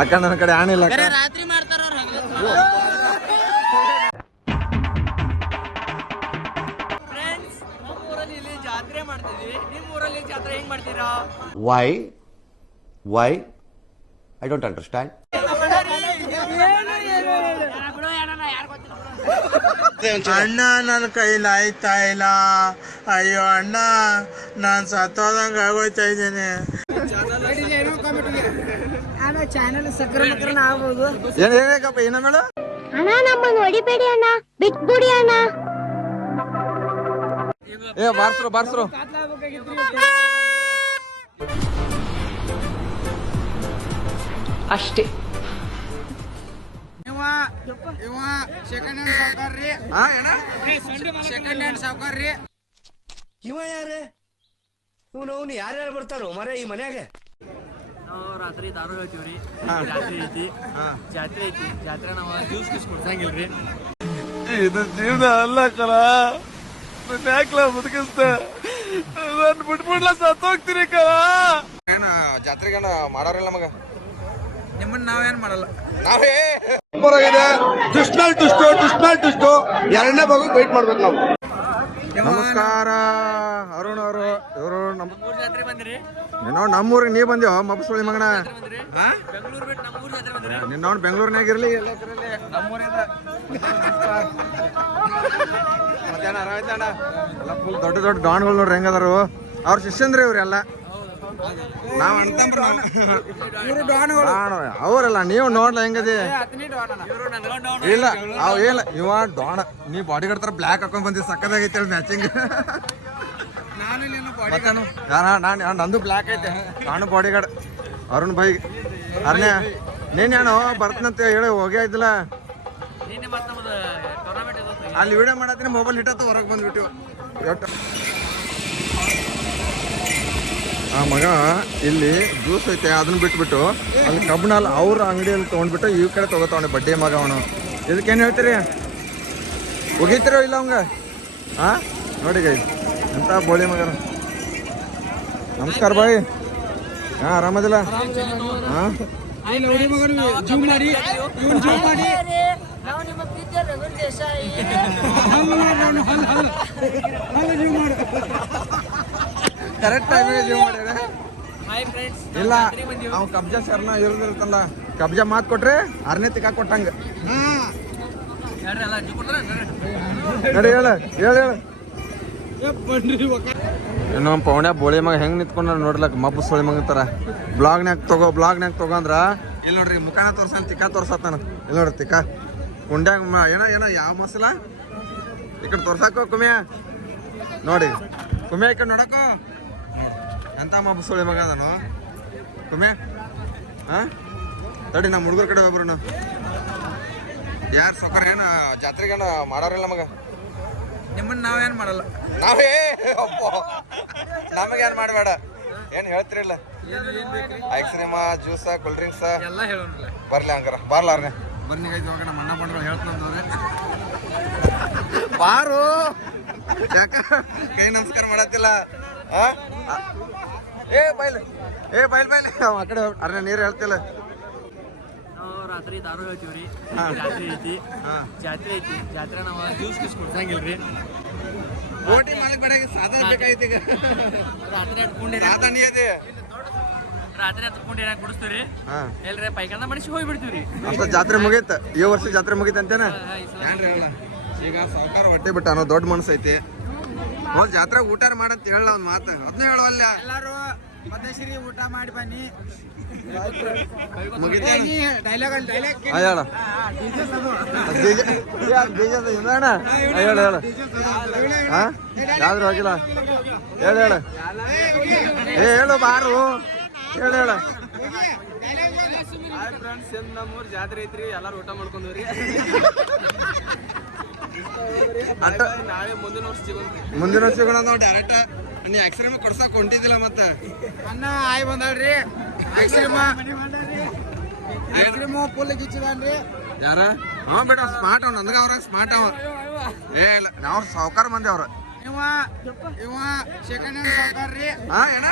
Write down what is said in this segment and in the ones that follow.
ಅಕ್ಕ ನನ್ನ ಕಡೆ ಆಣಿಲ್ಲ ರಾತ್ರಿ ಮಾಡ್ತಾರ ಫ್ರೆಂಡ್ಸ್, ನಮ್ಮೂರಲ್ಲಿ ಇಲ್ಲಿ ಜಾತ್ರೆ ಮಾಡ್ತೀವಿ. ನಿಮ್ಮ ಊರಲ್ಲಿ ಜಾತ್ರೆ ಹೆಂಗ್ ಮಾಡ್ತೀರಾ? Why I don't understand. ಅಣ್ಣ ನನ್ನ ಕೈಲಿ ಆಯ್ತಾ ಇಲ್ಲ. ಅಯ್ಯೋ ಅಣ್ಣ, ನಾನು ಸತ್ತೋದಂಗ ಆಗೋಯ್ತಾ ಇದ್ದೇನೆ. ಚಾನಲ್ ಸಕ್ರಮಕರಣ ಆಗ್ಬೋದು. ಏನಪ್ಪ ಏನ ಮೇಡ ಅಣ್ಣ ನಮ್ಮನ್ನು ಹೊಡಿಬೇಡಿ ಅಣ್ಣ, ಬಿಟ್ಬಿಡಿ ಅಣ್ಣ. ಏ ಬಾರ್ಸ್ರು ಅಷ್ಟೇ. ಇವ ಸೆಕೆಂಡ್ ಹ್ಯಾಂಡ್ ಸಾವುಕಾರ್ರಿ. ಸೆಕೆಂಡ್ ಹ್ಯಾಂಡ್ ಸಾವುಕಾರ್ರಿ. ಇವ ಯಾರೇ? ಇವನು ಯಾರ್ಯಾರು ಬರ್ತಾರೋ ಮರೆ ಈ ಮನ್ಯಾಗ? ನಾವು ರಾತ್ರಿ ದಾರು ಹೇಳ್ತೀವ್ರಿ. ಜಾತ್ರೆ ಐತಿ. ಜಾತ್ರೆ ನಾವು ಜ್ಯೂಸ್ ಗಿಸ್ ಕುಡ್ಸಂಗಿಲ್ರಿ. ಇದು ಜೀವನ ಅಲ್ಲ ಕಲ. ನನ್ನ ಯಾಕ್ಲ ಬದುಕಿಸ್ತ ನಾನು ಬಿಟ್ಬಿಡ್ಲ ಸತ್ತೋಗ್ತೀರಿ ಕಲ. ಏನ ಜಾತ್ರೆಗೇನ ಮಾಡೋರಿಲ್ಲ ಮಗ. ನಿಮ್ಮನ್ನ ನಾವೇನ್ ಮಾಡಲ್ಲ. ನಾವೇ ಟುಷ್ಟು ಎರಡನೇ ಭಾಗ ವೇಟ್ ಮಾಡ್ಬೇಕು ನಾವು. ನಮಸ್ಕಾರ ಅರುಣ್ ಅವರು. ಇವರು ನಮ್ಮೂರ್ ಜಾತ್ರೆ ಬಂದ್ರಿ. ನಮ್ಮೂರಿಗೆ ನೀ ಬಂದ್ಯೋ ಮಬ್ಬಸ್ವಳಿ ಮಗನ. ಬೆಂಗಳೂರು ಬಿಟ್ಟು ನಮ್ಮೂರ್ ಜಾತ್ರೆ ಬಂದ್ರಿ. ನಿನ್ನ ಬೆಂಗಳೂರಿನಾಗ ಇರ್ಲಿ ನಮ್ಮೂರಿಂದ ಮಧ್ಯಾಹ್ನ ಆರಾಯ್ತಣ್ಣ. ಎಲ್ಲ ಫುಲ್ ದೊಡ್ಡ ದೊಡ್ಡ ಡಾನ್ಗಳು ನೋಡ್ರಿ ಹೆಂಗದಾರು. ಅವ್ರ ಶಿಷ್ಯಂದ್ರಿ ಇವ್ರೆಲ್ಲ. ನಾವ್ ಅಣ್ತಂಬ್ರ ಅವರಲ್ಲ. ನೀವು ನೋಡ್ಲ ಹೆಂಗದಿ. ಇಲ್ಲ ಅವ್ ಇಲ್ಲ ಇವ ಡಾಣ. ನೀ ಬಾಡಿ ಗಾರ್ಡ್ ತರ ಬ್ಲ್ಯಾಕ್ ಹಾಕೊಂಡ್ ಬಂದಿ ಸಕ್ಕದಾಗೈತೆ ಮ್ಯಾಚಿಂಗ್. ನಂದು ಬ್ಲ್ಯಾಕ್ ಐತೆ. ನಾನು ಬಾಡಿ ಗಾರ್ಡ್ ಅರುಣ್ ಭಾಯ್. ಅರ್ನೇ ನೀನೇನು ಬರ್ತನಂತ ಹೇಳಿ ಹೋಗಿ ಆಯ್ತಿಲ್ಲ. ಅಲ್ಲಿ ವಿಡಿಯೋ ಮಾಡತ್ತೀನಿ ಮೊಬೈಲ್ ಹಿಟ್ಟತ್ತು ಹೊರಗೆ ಬಂದ್ಬಿಟ್ಟು. ಆ ಮಗ ಇಲ್ಲಿ ಜ್ಯೂಸ್ ಐತೆ ಅದನ್ನ ಬಿಟ್ಬಿಟ್ಟು ಅಲ್ಲಿ ಕಬ್ಬನಲ್ಲಿ ಅವ್ರ ಅಂಗಡಿಯಲ್ಲಿ ತೊಗೊಂಡ್ಬಿಟ್ಟು ಈ ಕಡೆ ತಗೋತಾವಣೆ ಬಡ್ಡಿ ಮಗ ಅವನು. ಇದಕ್ಕೇನು ಹೇಳ್ತೀರಿ? ಹೋಗಿತಿರೋ ಇಲ್ಲ ಅವಂಗ? ಹಾಂ ನೋಡಿ ಗೈ ಎಂತ ಬೋಳಿ ಮಗನ. ನಮಸ್ಕಾರ ಬಾಯ್. ಹಾಂ ಆರಾಮದಿಲ್ಲ? ಹಾಂ ಕರೆಕ್ಟ್ ಟೈಮಿಗೆ ಜೀವ ಮಾಡ್ಯಾರ. ಇಲ್ಲ ಅವ್ ಕಬ್ಜಾ ಶರ್ನ ಇರೋದಿರ್ತಲ್ಲ, ಕಬ್ಜಾ ಮಾತು ಕೊಟ್ರೆ ಅರ್ನೇ ತಿಕ್ಕ ಕೊಟ್ಟಂಗ. ನಡಿ ಹೇಳ ಇನ್ನೊಂದು ಪೌಣ್ಯ ಬೋಳಿ ಮಗ ಹೆಂಗ್ ನಿಂತ್ಕೊಂಡ ನೋಡ್ಲಕ್ ಮಬ್ಬು ಸೋಳಿ ಮಗ ತರ. ಬ್ಲಾಗ್ನ್ಯಾಗ ತಗೋ ಅಂದ್ರ ಇಲ್ಲಿ ನೋಡ್ರಿ ಮುಖಾನ ತೋರ್ಸನ್ ತಿಕ್ಕ ತೋರ್ಸತ್ತಾನ. ಇಲ್ಲಿ ನೋಡ್ರಿ ತಿಕ್ಕ ಕುಂಡ್ಯಾಗ ಏನೋ ಯಾವ ಮಸಾಲ ಈ ಕಡೆ ತೋರ್ಸಾಕೋ ಕುಮ್ಯ ನೋಡಿ. ಕುಮ್ಯ ಈ ಕಡೆ ನೋಡಕೋ ಎಂತ ಮಬ್ಬು ಸೋಳಿ ಮಗ ಅದನು ಕುಮ್ಯ. ಹಾಂ ತಡಿ ನಮ್ಮ ಹುಡುಗರ ಕಡೆ ಒಬ್ರು. ಯಾರು ಸೊಕರ್ ಏನು ಜಾತ್ರೆಗೇನು ಮಾಡೋರಿಲ್ಲ ಮಗ. ನಿಮ್ಮನ್ನ ನಾವೇನ್ ಮಾಡಲ್ಲ. ನಾವೇ ನಮಗೇನು ಮಾಡಬೇಡ. ಏನು ಹೇಳ್ತಿರಿಲ್ಲ? Ice cream juice cool drinks ಎಲ್ಲ ಹೇಳೋಣ. ಬರ್ಲಿ ಹಂಗಾರ ಬರ್ಲಾರ್ನೆ ಬನ್ನಿ ಗೈಸ್. ಇವಾಗ ನಮ್ಮ ಅಣ್ಣ ಬಂದ್ರು ಹೇಳ್ತಂದ್ರೆ ಬಾರು. ಯಾಕ ಕೈ ನಮಸ್ಕಾರ ಮಾಡತ್ತಿಲ್ಲ? ಏ ಬೈಲ್ ಆ ಕಡೆ ಅರ್ನ ನೀರು ಹೇಳ್ತಿಲ್ಲ. ನಾವು ರಾತ್ರಿ ದಾರು ಹೇಳ್ತೀವ್ರಿ. ಜಾತ್ರೆ ಐತಿ. ಜಾತ್ರೆ ನಾವು ಜ್ಯೂಸ್ ಗಿಸ್ ಕುಡ್ಸಂಗಿಲ್ರಿ. ಬೋಟಿ ಮಾಡಕ್ ಬೇಡ, ಸಾದಾ ಬೇಕಾಯ್ತು ಈಗ. ರಾತ್ರಿ ಹತ್ಕೊಂಡು ಏನಾಗ ಕುಡಿಸ್ತೀವ್ರಿ. ಎಲ್ರಿ ಪೈಕಂದ ಮನುಷ್ಯ ಹೋಗ್ಬಿಡ್ತೀವ್ರಿ. ಅಷ್ಟ ಜಾತ್ರೆ ಮುಗೀತ. ಈ ವರ್ಷ ಜಾತ್ರೆ ಮುಗೀತ ಅಂತೇನ? ಏನ್ರಿ ಹೇಳ ಈಗ ಸಾವುಕಾರ ಹೊಟ್ಟೆ ಬಿಟ್ಟ ಅನ್ನೋ ದೊಡ್ಡ ಮನಸ್ಸು ಐತಿ. ಹೋಗಿ ಜಾತ್ರೆ ಊಟ ಮಾಡಂತ ಹೇಳ ಒಂದ್ ಮಾತು ಅದನ್ನ ಹೇಳವಲ್ಲ. ಎಲ್ಲಾರು ಮದ್ದೇಶ್ವರಿ ಊಟ ಮಾಡಿ ಬನ್ನಿ. ಡೈಲಾಗ್ ಹೇಳ ಯಾವ್ದು ಹೋಗಿಲ್ಲ ಹೇಳ ಹೇಳು ಬಾರು ಹೇಳ. ಫ್ರೆಂಡ್ಸ್ ನಮ್ಮೂರ್ ಜಾತ್ರೆ ಐತ್ರಿ, ಎಲ್ಲಾರು ಊಟ ಮಾಡ್ಕೊಂಡ್ರಿ. ನಾಳೆ ಮುಂದಿನ ವರ್ಷ ಸಿಗೋಣ ನಾವು ಡೈರೆಕ್ಟ್. ನೀ ಎಕ್ಸ್ರೇಮ್ ಕೊಡ್ಸಾಕ ಹೊಂಟಿದ್ದಿಲ್ಲ ಮತ್ತೆ ಅನ್ನ ಆಯ್ ಬಂದಾಳ್ರಿ. Ice cream full ಗಿಚ್ಚಿದಾನ್ರಿ. ಯಾರ? ಹಾ ಬೇಡ ಸ್ಮಾರ್ಟ್ ಅವ್. ನನಗ ಅವ್ರ ಸ್ಮಾರ್ಟ್ ಅವ. ಏ ಇಲ್ಲ ಅವ್ರ ಸಾವುಕಾರ ಮಂದಿ ಅವ್ರ. ಇವ ಸೆಕೆಂಡ್ ಹ್ಯಾಂಡ್ ಸಾವುಕಾರ ರೀ. ಹಾ ಏನ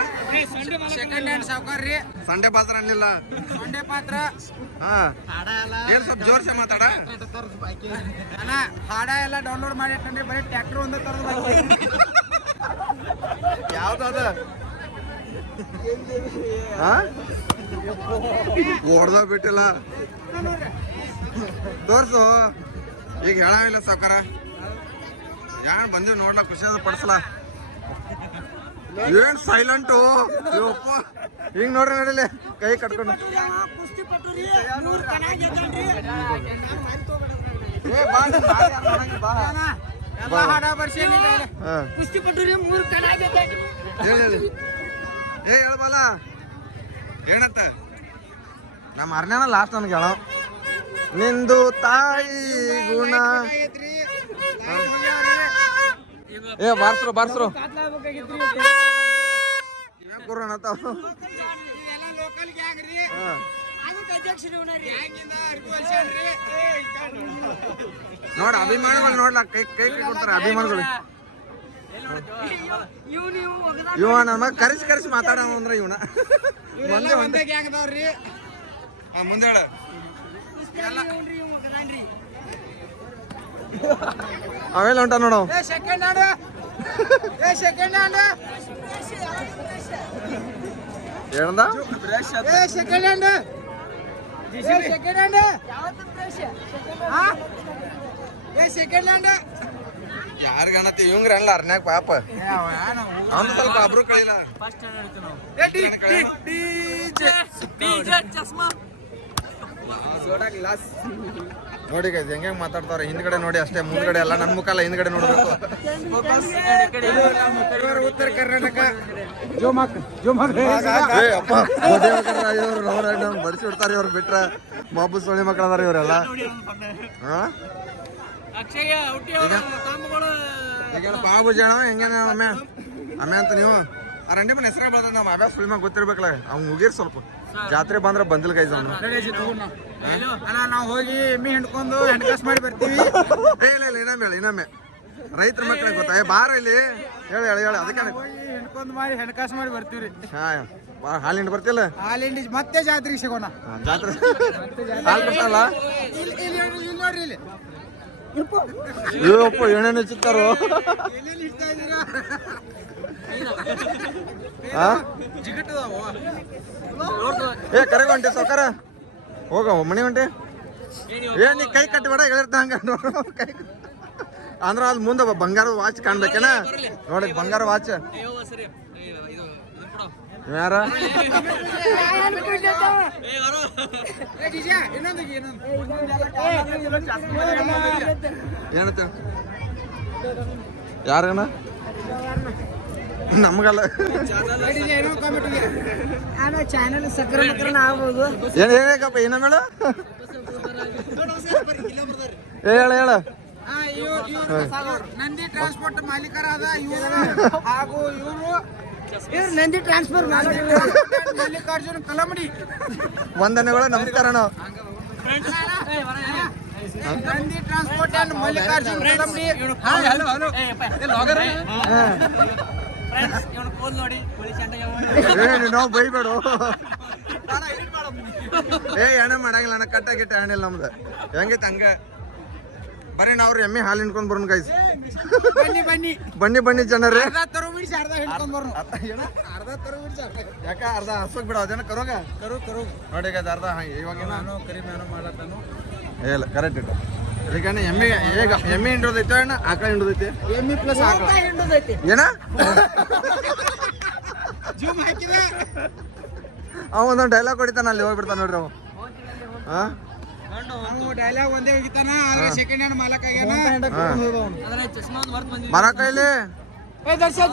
ಸೆಕೆಂಡ್ ಹ್ಯಾಂಡ್ ಸಾವುಕಾರ ರೀ. ಸಂಡೆ ಪಾತ್ರ ಅನ್ನಿಲ್ಲ. ಒಂದೇ ಪಾತ್ರ ಹಾ ಏನ್ ಸ್ವಲ್ಪ ಜೋರ್ಸೆ ಮಾತಾಡ. ಅಣ್ಣ ಹಾಡ ಎಲ್ಲ ಡೌನ್ಲೋಡ್ ಮಾಡಿ ಇಟ್ಟನ್ರಿ. ಬರೀ ಟ್ರ್ಯಾಕ್ಟರ್ ಒಂದೇ ತರದ ಯಾವ್ದದ ಹಾ ಓಡ್ದ ಬಿಟ್ಟಿಲ್ಲ ತೋರ್ಸು. ಈಗ ಹೇಳಾವಿಲ್ಲ ಸಾವ್ಕಾರ. ಯಾರು ಬಂದೇವ್ ನೋಡ್ಲಾ ಖುಷಿ ಅದ ಪಡಿಸಲ. ಏನ್ ಸೈಲೆಂಟು ಹಿಂಗ್ ನೋಡ್ರಿ ನೋಡಿಲಿ ಕೈ ಕಟ್ಕೊಂಡು. ಹಾಡ ಬರ್ಸಿ ಕುಸ್ತಿ ಪಟ್ಟುರಿ 3 ಕಣ ಆಗೈತೆ. ಹೇಳಿ ಏ ಹೇಳ್ಬಲ್ಲ ಏನಂತ. ನಮ್ಮ ಅರ್ಣ್ಯಾನ ಲಾಸ್ಟ್ ನನ್ಗೆ ಹೇಳ ನಿಂದು ತಾಯಿ ಗುಣ. ಏ ಬಾರ್ಸ್ರು ಬಾರ್ಸ್ರು ಕೊರೋಣ ಲೋಕಲ್ ಗ್ಯಾಂಗ್ ರೀ. ನೋಡ ಅಭಿಮಾನಿಗಳು ನೋಡ್ಲಾ ಕೈ ಕೈ ಕೈ ಕೊಡ್ತಾರೆ ಅಭಿಮಾನಿಗಳು. ಇವ ನಮ್ಮ ಕರೆಸಿ ಕರೆಸಿ ಮಾತಾಡ ಅಂದ್ರೆ ಇವನ ಮುಂದೆ ಒಂದೇ ಗ್ಯಾಂಗ್ ಅದಾವ್ರಿ. ಮುಂದೆ ಹೇಳ ಅವೆಲ್ಲ ಹೊಂಟ ನೋಡು. ಸೆಕೆಂಡ್ ಹ್ಯಾಂಡ್ ಸೆಕೆಂಡ್ ಹ್ಯಾಂಡ್ ಹೇಳ್ದ second hand second hand second hand ಯಾರು ಕಾಣತ್ತೆ ಇವಂಗ್ರ ಅಲ್ಲ ಅರ್ನ್ಯಾಕ ಪಾಪ ಅವ್ನು ಸ್ವಲ್ಪ ಅಬ್ರು ಕಳಿಲ್ಲ. ಫಸ್ಟ್ ಸ್ಟ್ಯಾಂಡರ್ಡ್ ನಾವು ಡಿಜೆ ಚಸ್ಮಾ ನೋಡಿ ಗೈಸ್ ಹೆಂಗೆ ಮಾತಾಡ್ತಾರ. ಹಿಂದ್ಗಡೆ ನೋಡಿ ಅಷ್ಟೇ, ಮುಂದ್ಗಡೆ ಎಲ್ಲ ನನ್ನ ಮುಖ ಅಲ್ಲ, ಹಿಂದ್ಗಡೆ ನೋಡ್ಬೇಕು. ಉತ್ತರ ಕರ್ನಾಟಕ ಬಡಿಸಿ ಬಿಡ್ತಾರೆ ಇವ್ರು ಬಿಟ್ರ. ಬಾಬು ಸೊಳ್ಳಿ ಮಕ್ಕಳು ಅದಾರ ಇವರೆಲ್ಲ. ಅಕ್ಷಯ ಹುಟ್ಟಿ ಕಾಮಗಳು ಈಗ ಬಾಬು ಜನ ಹೆಂಗೇನ ಅಮ್ಮೆ ಅಮ್ಮೆ ಅಂತ ನೀವು ಆ ರಂಡಿ ಮನೆ ಹೆಸರೇ ಬರ್ತದೆ. ನಮ್ಮ ಅಭ್ಯಾಸ ಸುಳಿಮ ಗೊತ್ತಿರ್ಬೇಕಲ್ಲ. ಅವ್ನು ಮುಗೀರ್ ಸ್ವಲ್ಪ ಜಾತ್ರೆ ಬಂದ್ರೆ ಬಂದಿಲ್ಲ ಗೈಸ್ ಅವ್ನು. ಅಣ್ಣ ನಾವು ಹೋಗಿ ಎಮ್ಮಿ ಹಿಂಡ್ಕೊಂಡು ಹೆಣ್ಕಾಸ್ ಮಾಡಿ ಬರ್ತೀವಿ. ಇಲ್ಲ ಇಲ್ಲ ಇನ್ನೊಮ್ಮೆ ಹೇಳಿ ಇನ್ನೊಮ್ಮೆ ರೈತರ ಮಕ್ಳಿಗೆ ಗೊತ್ತಾ. ಬಾರ ಇಲ್ಲಿ ಹೇಳಿ ಹೇಳಿ ಹೇಳಿ ಅದಕ್ಕೆ ಹೋಗಿ ಹಿಂಡ್ಕೊಂಡು ಮಾಡಿ ಹೆಣ್ಕಾಸ್ ಮಾಡಿ ಬರ್ತೀವ್ರಿ. ಹಾ ಹಾಲು ಹಿಂಡಿ ಬರ್ತಿಲ್ಲ ಹಾಲಿಂಡಿ ಮತ್ತೆ ಜಾತ್ರೆಗೆ ಸಿಗೋಣ. ಜಾತ್ರೆ ಹಾಲು ಕೊಡ್ತಾರಲ್ಲ. ಇಲ್ಲಿ ನೋಡ್ರಿ ಇಲ್ಲಿ ಅಪ್ಪ ಏನೇನು ಚಿತ್ತಾರು. ಎಲ್ಲೆಲ್ಲಿ ಇಡ್ತಾ ಇದ್ದೀರಾ? ಏ ಕರೆಗ ಹೊಂಟೆ ಸಾವ್ಕಾರ ಹೋಗ ಮನೆ ಹೊಂಟೆ. ಏ ನೀ ಕೈ ಕಟ್ಟಿಬೇಡ ಹೇಳಿರ್ತ ಹಂಗ ಕೈ ಅಂದ್ರ ಅದು ಮುಂದೆ ಬಂಗಾರದ ವಾಚ್ ಕಾಣ್ಬೇಕೇನ ನೋಡಿ. ಬಂಗಾರ ವಾಚ್ ಯಾರ ಏನತ್ತ ಯಾರಗಣ ನಮಗಲ್ಲ ಚಾನಲ್ ಸಕ್ರೆ ಆಗ್ಬೋದು. ಏನ್ ಹೇಳಕಪ್ಪ ಏನ ಮೇಡ ಹೇಳ ಹೇಳ. ನಂದಿ ಟ್ರಾನ್ಸ್ಪೋರ್ಟ್ ಮಾಲೀಕರಾದ ಇವರು ಹಾಗೂ ಇವರು ನಂದಿ ಟ್ರಾನ್ಸ್ಫರ್ ಮಲ್ಲಿಕಾರ್ಜುನ್ ಕಲಮಡಿ. ವಂದನೆಗಳು ನಮಸ್ಕಾರ. Nandi transport and Mallikarjun Kalamadi. ನಾವು ಬೈಬೇಡು. ಏ ಎಣ್ಣೆ ಮಾಡಂಗಿಲ್ಲ ಅಣ್ಣ. ಕಟ್ಟ ಗಿಟ್ಟ ಹಣ್ಣಿಲ್ಲ ನಮ್ದು. ಹೆಂಗೈತೆ ಹಂಗ ಬರೀ ನಾವ್ರಿ ಎಮ್ಮೆ ಹಾಲು ಹಿಂಡ್ಕೊಂಡ್ ಬರೋಣ ಗೈಸ್. ಬನ್ನಿ ಬನ್ನಿ ಬನ್ನಿ ಬನ್ನಿ ಜನರೇ. ಅರ್ಧ ತರು ಬಿಡಿಸಿ ಅರ್ಧ ಹಿಡ್ಕೊಂಡ್ ಬರೋಣ. ಅರ್ಧ ತರು ಬಿಡಿಸಿ ಯಾಕ ಅರ್ಧ ಹಸುಕ್ ಬಿಡ ಅದೇನ ಕರೋಗ ಕರು ನೋಡಿ ಗೈಸ್ ಅರ್ಧ ಇವಾಗ ನಾನು ಕರಿಮೇನು ಮಾಡತ್ತಾನು. ಇಲ್ಲ ಕರೆಕ್ಟ್ ಇಟ್ಟು ಈಗ ಎಮ್ಮೆ ಈಗ ಎಮ್ಮೆ ಹಿಂಡೋದೈತೆ ಅಣ್ಣ ಆಕಳ ಹಿಂಡೋದೈತೆ. ಎಮ್ಮಿ ಪ್ಲಸ್ ಏನ ಜೂಮ್ ಹಾಕಿದ್ರೆ ಅವ ಒಂದೊಂದು ಡೈಲಾಗ್ ಹೊಡಿತಾನ ಅಲ್ಲಿ ಹೋಗ್ಬಿಡ್ತಾನ ನೋಡ್ರಿ ಅವ. ಹಾ ಡೈಲಾಗ್ ಒಂದೇ ಹೋಗಿತಾನ. ಆದ್ರೆ ಸೆಕೆಂಡ್ ಹ್ಯಾಂಡ್ ಮಾಲಕ್ ಆಗ್ಯಾನ. ಅದ್ರ ಚಸ್ಮಾ ಒಂದು ಬರ್ತ ಬಂದಿವಿ. ಮರ ಕೈಲಿ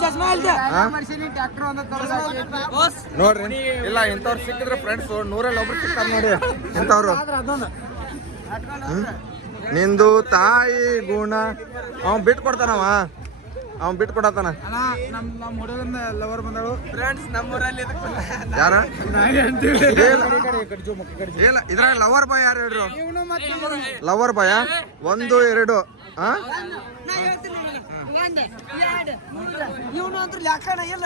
ಚಸ್ಮಾ ಅಲ್ದೆ ಮಾಡ್ಸೀನಿ ಟ್ರ್ಯಾಕ್ಟರ್ ಒಂದ ತರೋದ. ಬಾಸ್ ನೋಡ್ರಿ ಇಲ್ಲ ಇಂಥವ್ರು ಸಿಕ್ಕಿದ್ರೆ ಫ್ರೆಂಡ್ಸ್ ನೂರಲ್ಲಿ ಒಬ್ರು ಸಿಕ್ತಾರ ನೋಡಿ ಇಂಥವ್ರು. ನಿಂದು ತಾಯಿ ಗುಣ ಅವ್ ಬಿಟ್ಟು ಕೊಡ್ತಾನವ. ಅವ್ನ್ ಬಿಟ್ಟು ಕೊಡತಾನ. ಅಣ್ಣ ನಮ್ಮ ಹುಡುಗನ ಲವರ್ ಬಂದಳು. ಫ್ರೆಂಡ್ಸ್ ನಮ್ಮೂರಲ್ಲಿ ಯಾರ ಇಲ್ಲ ಇದ್ರ ಲವರ್ ಬಾಯ್ ಯಾರು ಹೇಳ್ರು. ಇವನು ಮತ್ತೆ ಲವರ್ ಬಾಯ 1 2 ನಾ ಹೇಳ್ತೀನಿ ಇವನು ಅಂತೂ ಲೆಕ್ಕನ ಇಲ್ಲ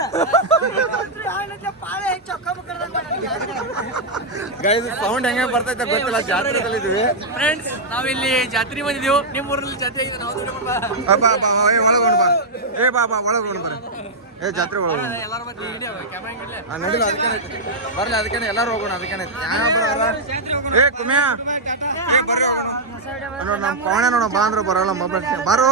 ಸೌಂಡ್ ಹೆಂಗೆ ಬರ್ತೈತೆ ಗೊತ್ತಿಲ್ಲ, ಜಾತ್ರೆದಲ್ಲಿ ಇದೀವಿ. ಫ್ರೆಂಡ್ಸ್ ನಾವಿಲ್ಲಿ ಜಾತ್ರೆ ಬಂದಿದ್ದೀವಿ. ನಿಮ್ಮ ಊರಲ್ಲಿ ಜಾತ್ರೆ ಆಗಿದೆ, ನಾವು ಒಳಗೊಂಡು ಬಾ, ಏ ಬಾ ಒಳಗೊಂಡು ಬರ್ರಿ, ಏ ಜಾತ್ರೆ ಒಳಗೆ ಎಲ್ಲಾರು ಕ್ಯಾಮ್ರಾ ನಡಿಲ್ಲ, ಅದಕ್ಕೇನೈತಿ ಬರ್ಲಿ, ಅದಕ್ಕೇನೆ ಎಲ್ಲಾರು ಹೋಗೋಣ, ಅದಕ್ಕೇನೈತಿ. ಏ ಕುಮ್ಯಾ, ಏ ಬರ್ರಿ ಹೋಗೋಣ. ನೋಡ್ ನಮ್ಮ ಪವಣೆ ನೋಡ ಬಾ ಅಂದ್ರೆ ಬರೋಲ್ಲ, ಮೊಬೈಲ್ ಬಾರು.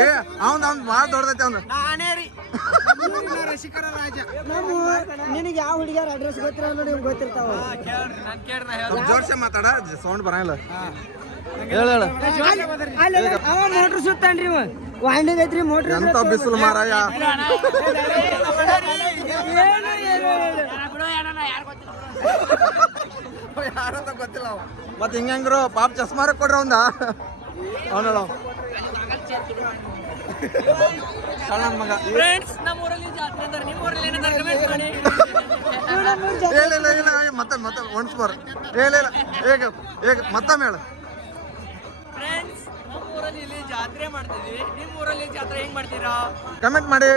ಏ ಅವ್ನ್ ಭಾಳ ದೊಡ್ಡದೈತೆ ಅವ್ನು. ನಿನಗೆ ಯಾವ ಹುಡುಗಿಯರ ಅಡ್ರೆಸ್ ಗೊತ್ತಿರ ನೋಡಿ, ಗೊತ್ತಿರ್ತಾವ. ಜೋರ್ಸೆ ಮಾತಾಡ, ಸೌಂಡ್ ಬರಂಗಿಲ್ಲ. ಹೇಳ ಅವ ಮೋಟ್ರ್ ಸುತ್ತಾನ್ರಿ, ವಾಂಡಿಗೆ ಐತ್ರಿ ಮೋಟ್ರ್. ಎಂತ ಬಿಸಿಲು ಮಾರಾಯ. ಯಾರಂತ ಗೊತ್ತಿಲ್ಲ ಅವ. ಮತ್ತೆ ಹಿಂಗ್ರು ಪಾಪ ಚಸ್ಮಾರ ಕೊಡ್ರ ಅವಂದ ಅವನಳ ಮಗ. ಫ್ರೆಂಡ್ಸ್ ನಮ್ಮ ಊರಲ್ಲಿ ಜಾತ್ರೆ ಅಂದ್ರೆ ನಿಮ್ಮ ಊರಲ್ಲಿ ಏನಂತಾರೆ ಕಮೆಂಟ್ ಮಾಡಿ. ಇಲ್ಲ ಮತ್ತೆ ಒಣಸ್ಬಾರ. ಇಲ್ಲ ಈಗ ಮತ್ತೊಮ್ಮೆ ಹೇಳ. ಫ್ರೆಂಡ್ಸ್ ನಮ್ಮ ಊರಲ್ಲಿ ಇಲ್ಲಿ ಜಾತ್ರೆ ಮಾಡ್ತಿದ್ವಿ, ನಿಮ್ಮ ಊರಲ್ಲಿ ಜಾತ್ರೆ ಹೆಂಗ್ ಮಾಡ್ತೀರಾ ಕಮೆಂಟ್ ಮಾಡಿ,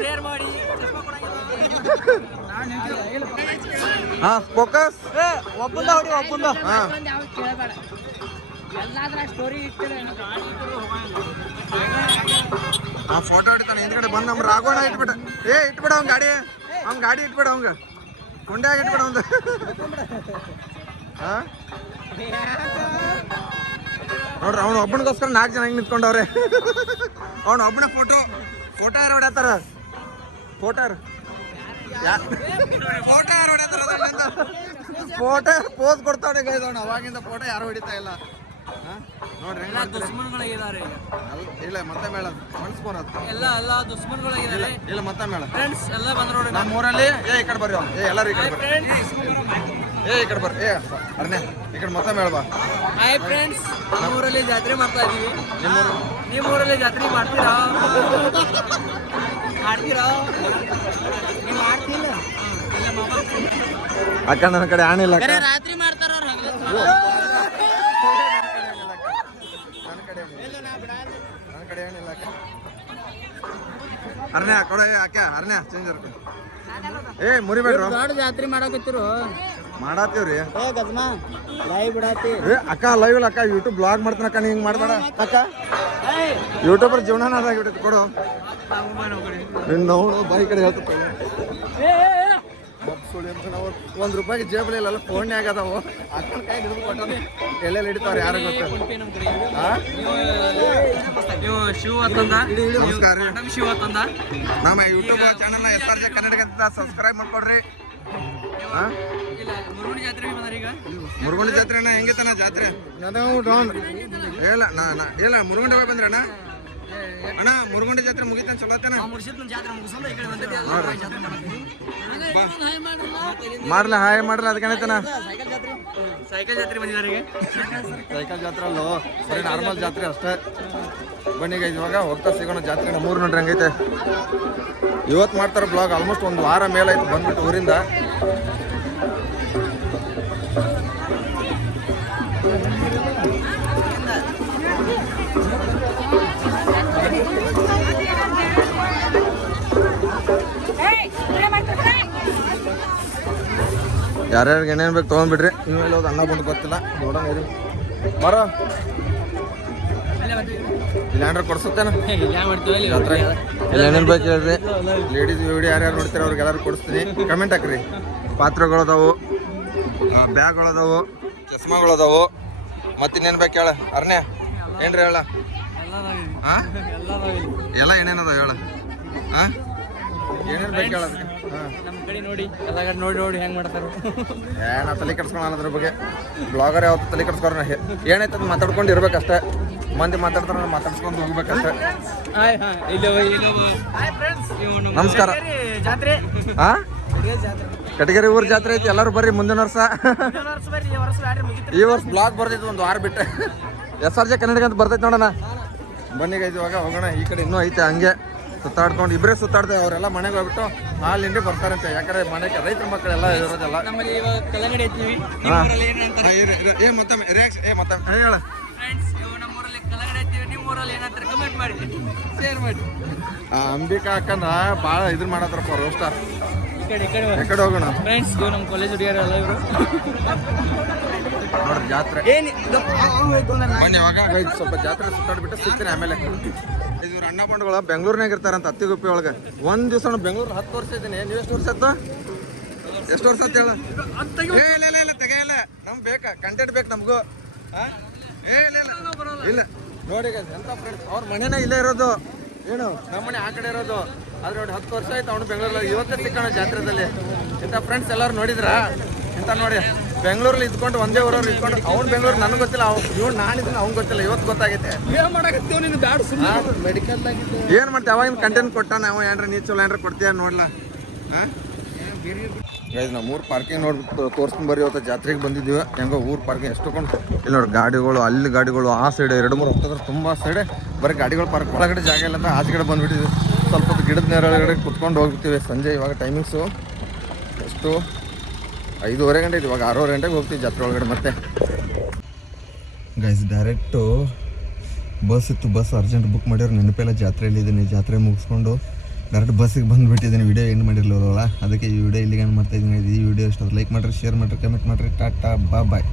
ಶೇರ್ ಮಾಡಿ. ಚಸ್ಮಾ ಕೊಡಂಗಿಲ್ಲ. ಹಾ ಫೋಕಸ್ ಒಬ್ಬಂದ ಹೊಡಿ, ಒಬ್ಬಂದ. ಹಾ ಆ ಫೋಟೋ ಹಿಡಿತಾನೆ ಹಿಂದ್ಗಡೆ ಬಂದ್ ನಮ್ಗೆ ರಾಗೋಣ ಇಟ್ಬಿಟ್ಟ. ಇಟ್ಬಿಡ ಅವ್ನ ಗಾಡಿ ಇಟ್ಬಿಡ ಅವಂಗ ಕುಂಡ್ಯಾಗ ಇಟ್ಬಿಡ ಅವಂದ. ಹಾ ನೋಡ್ರಿ ಅವ್ನು ಒಬ್ಬನಿಗೋಸ್ಕರ 4 ಜನ ಹಿಂಗೆ ನಿಂತ್ಕೊಂಡವ್ರೆ. ಅವ್ನು ಒಬ್ಬನ ಫೋಟೋ ಯಾರು ಹೊಡ್ಯಾತಾರ, ಫೋಟೋ ಪೋಸ್ ಕೊಡ್ತಾವ್ರೆ ಗೈಸ್. ಅವ್ನು ಅವಾಗಿಂದ ಫೋಟೋ ಯಾರು ಹೊಡಿತಾ ಇಲ್ಲ. ನೋಡ್ರಿ ದುಶ್ಮನ್ಗಳಾಗಿದ್ದಾರೆ. ಇಲ್ಲ ಮತ್ತೆ ಮೇಳ ಮನ್ಸ್ಬೋರ ಎಲ್ಲ ದುಶ್ಮನ್ಗಳಾಗಿದ್ದಾರೆ. ಇಲ್ಲ ಮತ್ತೆ ಮೇಳ. ಫ್ರೆಂಡ್ಸ್ ಎಲ್ಲ ಬಂದ್ರು ನೋಡಿ ನಮ್ಮ ಊರಲ್ಲಿ. ಈ ಕಡೆ ಬರ್ರಿ, ಎಲ್ಲರೂ ಈ ಕಡೆ ಬರ್ರಿ. ಈ ಕಡೆ ಬರ್ರಿ. ಅರ್ನೇ ಈ ಕಡೆ ಮತ್ತೆ ಮೇಳ ಬಾ. ಹಾಯ್ ಫ್ರೆಂಡ್ಸ್, ನಮ್ಮ ಊರಲ್ಲಿ ಜಾತ್ರೆ ಮಾಡ್ತಾ ಇದೀವಿ. ನಿಮ್ಮ ಊರಲ್ಲಿ ಜಾತ್ರೆ ಮಾಡ್ತೀರಾ? ನೀವು ಮಾಡ್ತಿಲ್ಲ? ಅಕ್ಕ ನನ್ನ ಕಡೆ ಆಣಿಲ್ಲ. ರಾತ್ರಿ ಮಾಡ್ತಾರ ನನ್ನ ಕಡೆ ಏನಿಲ್ಲ ಅಕ್ಕ. ಅರ್ನ್ಯಾ ಕೊಡ ಅಕ್ಕ, ಅರ್ನ್ಯಾ ಚೇಂಜ್ ಮುರಿಬೇಡ್ರು. ಜಾತ್ರೆ ಮಾಡಕತ್ತಿರು ಮಾಡತ್ತೀವ್ರಿ. ಬಿಡಾತಿ ಅಕ್ಕ ಲೈವ್ ಇಲ್ಲ ಅಕ್ಕ, ಯೂಟ್ಯೂಬ್ ಬ್ಲಾಗ್ ಮಾಡ್ತಾನ ಅಕ್ಕ. ನೀ ಹಿಂಗ್ ಮಾಡ್ಬೇಡ ಅಕ್ಕ, ಯೂಟ್ಯೂಬರ್ ಜೀವನ ಅದಾಗ್ಬಿಟ್ಟೈತಿ. ಕೊಡು ನೋಡು ಬಾಯಿ ಕಡೆ ಹೇಳ್ತ. ₹1 ಜೇಬಲಿ ಇಲ್ಲ, ಫೋನ್ನೇ ಆಗದಾವು. ಅಕ್ಕನ ಕೈ ಹಿಡಿದು ಕೊಟ್ಟ ಎಲ್ಲೆಲ್ಲಿ ಹಿಡಿತಾವ್ರಿ ಯಾರು ಗೊತ್ತ. ಶಿವ ಅಂತಂದ. ನಮಸ್ಕಾರ ರೀ. ನಮ್ಮ ಶಿವ ಅಂತಂದ. ನಮ್ಮ ಯೂಟ್ಯೂಬ್ ಚಾನಲ್ನ SRJ ಕನ್ನಡ ಅಂತ ಸಬ್ಸ್ಕ್ರೈಬ್ ಮಾಡ್ಕೊಡ್ರಿ. ಮುರುಗಣಿ ಜಾತ್ರೆ ಬಂದಾರ ಈಗ. ಮುರುಗಣಿ ಜಾತ್ರೆನ ಹೆಂಗಿತ್ತಣ್ಣ ಜಾತ್ರೆ? ಇಲ್ಲ ಮುರುಗುಂಡಿ ಹೋಗಿ ಬಂದ್ರಣ್ಣ. ಅಣ್ಣ ಮುರುಗುಂಡಿ ಜಾತ್ರೆ ಮುಗಿತಾನ ಚಲೋ ಆತನ? ಮಾಡ್ಲ ಹಾಯ್ ಮಾಡ್ಲ ಅದಕ್ಕೇನೈತನ? ಸೈಕಲ್ ಜಾತ್ರೆ ಬಂದಿದ್ದಾರೆ ಈಗ. ಸೈಕಲ್ ಜಾತ್ರೆ ಅಲ್ಲೋ, ಬರೀ ನಾರ್ಮಲ್ ಜಾತ್ರೆ ಅಷ್ಟೇ. ಬನ್ನಿಗ ಇವಾಗ ಹೋಗ್ತಾ ಸಿಗೋಣ ಜಾತ್ರೆ. ನಮ್ಮೂರು ನೋಡ್ರಿ ಹಂಗೈತೆ. ಇವತ್ತು ಮಾಡ್ತಾರೆ ಬ್ಲಾಗ್. ಆಲ್ಮೋಸ್ಟ್ 1 ವಾರ ಮೇಲಾಯ್ತು ಬಂದ್ಬಿಟ್ಟು ಊರಿಂದ. ಯಾರ್ಯಾರಿಗೆ ಏನೇನು ಬೇಕು ತೊಗೊಂಡ್ಬಿಡ್ರಿ. ಇನ್ಮೇಲೆ ಹೋದ್ ಅನ್ನ ಬಂದು ಗೊತ್ತಿಲ್ಲ, ನೋಡೋಣ ಇರಿ. ಬರೋ ಇಲ್ಲ ಏನಾರ ಕೊಡ್ಸುತ್ತೇನ ಜಾತ್ರೆ? ಇಲ್ಲ ಏನೇನು ಬೇಕು ಹೇಳ್ರಿ. ಲೇಡೀಸ್ ವಿಡಿಯೋ ಯಾರ್ಯಾರು ನೋಡ್ತೀರ ಅವ್ರಿಗೆಲ್ಲರೂ ಕೊಡಿಸ್ತೀನಿ. ಕಮೆಂಟ್ ಹಾಕ್ರಿ. ಪಾತ್ರೆಗಳದಾವು, ಬ್ಯಾಗ್ಗಳದಾವು, ಚಸ್ಮಾಗಳದಾವು. ಮತ್ತಿನ್ನೇನು ಬೇಕು ಹೇಳ ಅರ್ನ್ಯಾ, ಏನ್ರಿ ಹೇಳ? ಹಾಂ ಎಲ್ಲ ಏನೇನದಾವ ಹೇಳ? ಹಾಂ ಏನೇನು ಬೇಕು ಹೇಳ ಅದಕ್ಕೆ? ನಮ್ಮ ಕಡೆ ನೋಡಿ, ಎಲ್ಲ ಕಡೆ ನೋಡಿ ಹೆಂಗ್ ಮಾಡ್ತಾರ. ನಾ ತಲೆ ಕೆಡ್ಸ್ಕೊಳಲ್ಲ ಅದ್ರ ಬಗ್ಗೆ. ಬ್ಲಾಗರ್ ಯಾವತ್ತು ತಲೆ ಕೆಡ್ಸ್ಕೊರ ಏನೈತೆ ಅದು ಮಾತಾಡ್ಕೊಂಡು ಇರ್ಬೇಕಷ್ಟೇ. ಮಂದಿ ಮಾತಾಡ್ತಾರ ಮಾತಾಡ್ಸ್ಕೊಂಡು ಹೋಗ್ಬೇಕಷ್ಟೇ. ನಮಸ್ಕಾರ. ಜಾತ್ರೆ ಹಾ ಕಟಗೇರಿ ಊರ್ ಜಾತ್ರೆ ಐತಿ. ಎಲ್ಲರೂ ಬರ್ರಿ ಮುಂದಿನ ವರ್ಷ. ಈ ವರ್ಷ ಬ್ಲಾಗ್ ಬರ್ತೈತಿ 1 ವಾರ ಬಿಟ್ಟೆ. SRJ ಕನ್ನಡ ಅಂತ ಬರ್ತೈತಿ ನೋಡೋಣ. ಬನ್ನಿಗ ಇವಾಗ ಹೋಗೋಣ. ಈ ಕಡೆ ಇನ್ನೂ ಐತೆ ಹಂಗೆ. ಸುತ್ತಾಡ್ಕೊಂಡು ಇಬ್ಬರೇ ಸುತ್ತಾಡ್ತೇವೆ. ಅವರೆಲ್ಲ ಮನೆಗೆ ಹೋಗ್ಬಿಟ್ಟು ಹಾಲು ಹಿಂಡಿ ಬರ್ತಾರಂತೆ. ಯಾಕಂದ್ರೆ ಮನೆಗೆ ರೈತರ ಮಕ್ಕಳೆಲ್ಲ ಇರೋದಲ್ಲ. ನಮ್ಮಲ್ಲಿ ಇವಾಗ ಕಲ್ಲಂಗಡಿ ಐತಿವಿ. ಮತ್ತೊಮ್ಮೆ ಹೇಳ. ಫ್ರೆಂಡ್ಸ್, ನಮ್ಮೂರಲ್ಲಿ ಕಲ್ಲಂಗಡಿ ಐತಿವಿ. ನಿಮ್ಮ ಊರಲ್ಲಿ ಏನಂತಾರೆ ಕಮೆಂಟ್ ಮಾಡಿ, ಶೇರ್ ಮಾಡಿ. ಅಂಬಿಕಾ ಅಕ್ಕಂದ್ರ ಭಾಳ ಇದ್ರ ಮಾಡತ್ರಪ್ಪ ರೋಸ್ಟಾರ್. ಈ ಕಡೆ ಎಕಡೆ ಹೋಗೋಣ ಫ್ರೆಂಡ್ಸ್. ಇವು ನಮ್ಮ ಕಾಲೇಜ್ ಹುಡುಗಿಯರಲ್ಲ ಇವರು. ನೋಡ್ರಿ ಜಾತ್ರೆ ಬನ್ನಿ. ಯಾವಾಗ ಸ್ವಲ್ಪ ಜಾತ್ರೆ ಸುತ್ತಾಡ್ಬಿಟ್ಟು ಸಿಗ್ತೀನಿ ಆಮೇಲೆ. ಇವ್ರು ಅಣ್ಣ ಬಂಡುಗಳು ಬೆಂಗಳೂರಿನಾಗ ಇರ್ತಾರಂತ ಅತ್ತಿಗುಪ್ಪಿ ಒಳಗೆ. ಒಂದ್ ದಿವಸ ಬೆಂಗಳೂರು 10 ವರ್ಷ ಇದ್ದೀನಿ. ನೀವು ಎಷ್ಟು ವರ್ಷ ಆಯ್ತು? ಎಷ್ಟು ವರ್ಷ ಆಯ್ತು ಹೇಳ? ಇಲ್ಲ ತೆಗೆಯಲ್ಲ. ನಮ್ಗೆ ಬೇಕಾ ಕಂಟೆಂಟ್ ಬೇಕು ನಮಗೂ. ಇಲ್ಲ ನೋಡಿ ಎಂತ ಫ್ರೆಂಡ್ಸ್, ಅವ್ರ ಮನೆನೇ ಇಲ್ಲೇ ಇರೋದು. ಏನು ನಮ್ಮ ಮನೆ ಆ ಕಡೆ ಇರೋದು. ಆದ್ರೆ ನೋಡಿ 10 ವರ್ಷ ಆಯ್ತು ಅವ್ನು ಬೆಂಗಳೂರಲ್ಲಿ. ಇವತ್ತೇ ಸಿಕ್ಕೋಣ ಜಾತ್ರೆದಲ್ಲಿ. ಇಂಥ ಫ್ರೆಂಡ್ಸ್ ಎಲ್ಲರೂ ನೋಡಿದ್ರಾ? ಇಂಥ ನೋಡಿ ಬೆಂಗಳೂರಲ್ಲಿ ಇದ್ಕೊಂಡು ಒಂದೇ ಊರವ್ರು ಇದ್ಕೊಂಡು ಅವ್ನು ಬೆಂಗಳೂರು ನನಗೆ ಗೊತ್ತಿಲ್ಲ. ಇವ್ನು ನಾನಿದ್ದೀನಿ ಅವ್ನು ಗೊತ್ತಿಲ್ಲ. ಇವತ್ತು ಗೊತ್ತಾಗೈತೆ. ಏನು ಮಾಡ್ತೀವಿ? ಅವಾಗಿನ ಕಂಟೆಂಟ್ ಕೊಟ್ಟ ನಾವು ಏನ್ರ ನೀ ಚಲೋ ಏನ್ರ ಕೊಡ್ತೀಯ ನೋಡ್ಲಾ. ಹಾಂ ಗೈಸ್, ನಾವು ಊರು ಪಾರ್ಕಿಂಗ್ ನೋಡ್ಬಿಟ್ಟು ತೋರಿಸ್ಕೊಂಡು ಬರೀ ಇವತ್ತು ಜಾತ್ರೆಗೆ ಬಂದಿದ್ದೀವಿ. ಹೆಂಗೋ ಊರು ಪಾರ್ಕಿಂಗ್ ಎಷ್ಟೊಂಡು ಇಲ್ಲಿ ನೋಡಿ ಗಾಡಿಗಳು, ಅಲ್ಲಿ ಗಾಡಿಗಳು ಆ ಸೈಡ್ 2-3 ಹತ್ತದ್ರ ತುಂಬ ಸೈಡೆ ಬರೀ ಗಾಡಿಗಳು ಪಾರ್ಕ್. ಒಳಗಡೆ ಜಾಗ ಇಲ್ಲ ಅಂತ ಆಚೆ ಕಡೆ ಬಂದುಬಿಟ್ಟಿದ್ವಿ. ಸ್ವಲ್ಪ ಹೊತ್ತು ಗಿಡದ ನೆರಳಗಡೆ ಕುತ್ಕೊಂಡು ಹೋಗ್ತೀವಿ. ಸಂಜೆ ಇವಾಗ ಟೈಮಿಂಗ್ಸು ಎಷ್ಟು 5:30 ಗಂಟೆ ಇವಾಗ 6:30 ಗಂಟೆಗೆ ಹೋಗ್ತೀವಿ ಜಾತ್ರೆ ಒಳಗಡೆ. ಮತ್ತೆ ಗೈಸ್ ಡೈರೆಕ್ಟು ಬಸ್ ಇತ್ತು. ಬಸ್ ಅರ್ಜೆಂಟ್ ಬುಕ್ ಮಾಡಿದ್ರೆ ನೆನಪೆಲ್ಲ ಜಾತ್ರೆಯಲ್ಲಿ ಇದ್ದೀನಿ. ಜಾತ್ರೆ ಮುಗಿಸ್ಕೊಂಡು ಡೈರೆಕ್ಟ್ ಬಸ್ಸಿಗೆ ಬಂದುಬಿಟ್ಟಿದ್ದೀನಿ. ವಿಡಿಯೋ ಏನು ಮಾಡಿರಲಿಲ್ಲ. ಅದಕ್ಕೆ ಈ ವಿಡಿಯೋ ಇಲ್ಲಿಗೆ ಏನು ಮಾಡ್ತಾಯಿದ್ದೀನಿ. ಈ ವಿಡಿಯೋ ಇಷ್ಟ ಲೈಕ್ ಮಾಡಿರಿ, ಶೇರ್ ಮಾಡಿರಿ, ಕಮೆಂಟ್ ಮಾಡಿರಿ. ಟಾಟಾ ಬಾಯ್.